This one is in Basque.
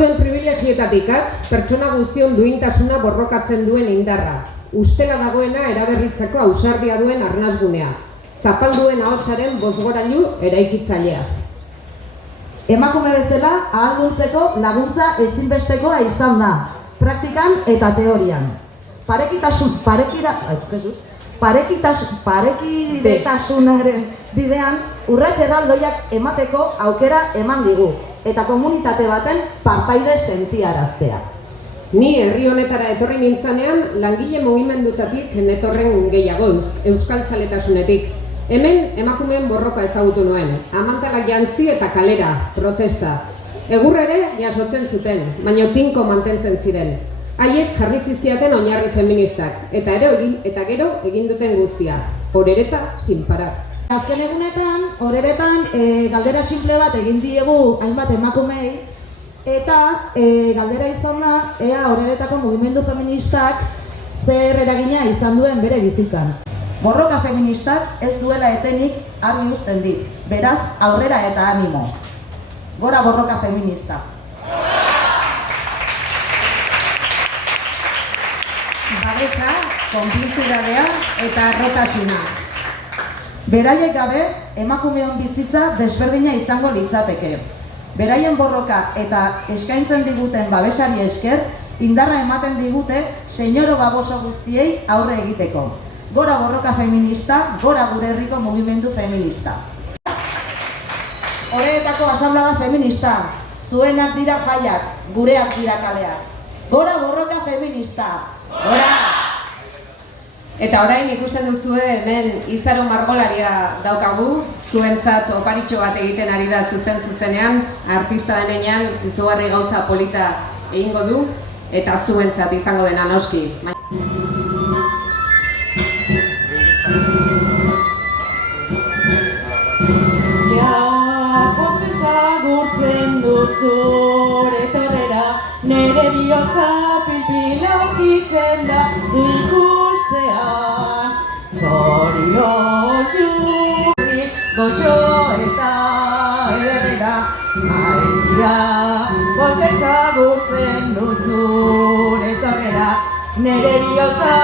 Zuen privilegietatik pertsona guztion duintasuna borrokatzen duen indarra, ustela dagoena eraberritzeko ausardia duen arnasgunea, zapalduen ahotsaren bozgorailu eraikitzailea. Emakume bezala ahalduntzeko laguntza ezinbestekoa izan da, praktikan eta teorian. Parekidetasunaren bidean urrats erraldoiak emateko aukera eman digu, eta komunitate baten partaide sentiaraztea. Ni herri honetara etorri nintzanean langile mugimendutatik netorren gehiago euskaltzaletasunetik. Hemen emakumeen borroka ezagutu nuen, amantalak jantzi eta kalera, protesta. Egur ere jasotzen zuten, baina tinko mantentzen ziren. Haiek jarri zizkiaten oinarri feministak, eta gero egin duten guztia, horereta sin parar. Azken egunetan, horeretan galdera simple bat egin diegu hainbat emakumei, eta galdera izan da, ea horeretako mugimendu feministak zer eragina izan duen bere bizitzan. Borroka feministak ez duela etenik argi uzten dit, beraz aurrera eta animo. Gora borroka feminista! Babesa, konplizidadea eta arrotasuna. Beraiek gabe, emakumeon bizitza desberdina izango litzateke. Beraien borroka eta eskaintzen diguten babesari esker, indarra ematen digute senyoro baboso guztiei aurre egiteko. Gora borroka feminista, gora gure herriko mugimendu feminista. Horeetako asamblada feminista, zuenak dira jaiak, gureak dira kaleak. Gora borroka feminista! Gora! Eta orain ikusten duzue hemen izaro margolaria daukagu, zuentzat oparitxo bat egiten ari da zuzenean, artista denean izugarri gauza polita egingo du, eta zuentzat izango dena noski. Ezagurtzen duzur etorrera, nere bihotza pilpila ukitzen da zu ikustean. Zorion txuri, goxo eta ederrera, maitia. Ezagurtzen duzur etorrera, nere bihotza